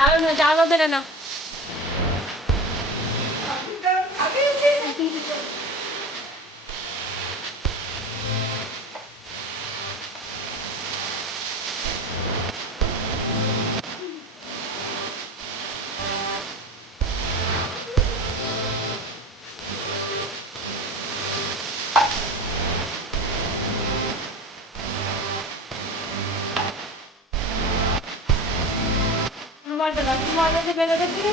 দারুণ হয়েছে, আরো বেড়ে নাও। ময়দাতে বেড়ে গেছে।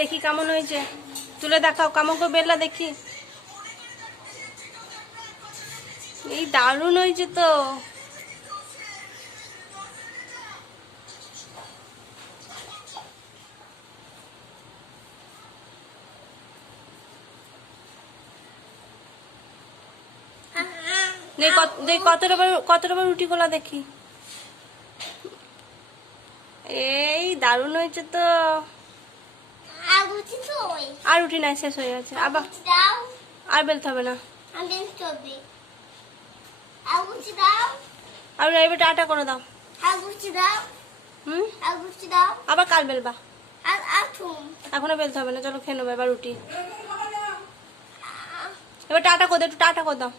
দেখি কেমন হয়েছে, তুলে দেখাও কেমন করে বেললা দেখি। এই দারুণ হয়েছে তো। কতটা রুটি গোলা দেখি। এই দারুণ হয়েছে তো। আর রুটি নাই, শেষ হয়ে গেছে। আবার আর বেলতে হবে না। আর এবার আটা করে দাও। আবার কাল বেলবা। এখনো বেলতে হবে না, চলো খেয়ে নেবো এবার রুটি। এবার টাটা করে দাও, একটু টাটা করে দাও।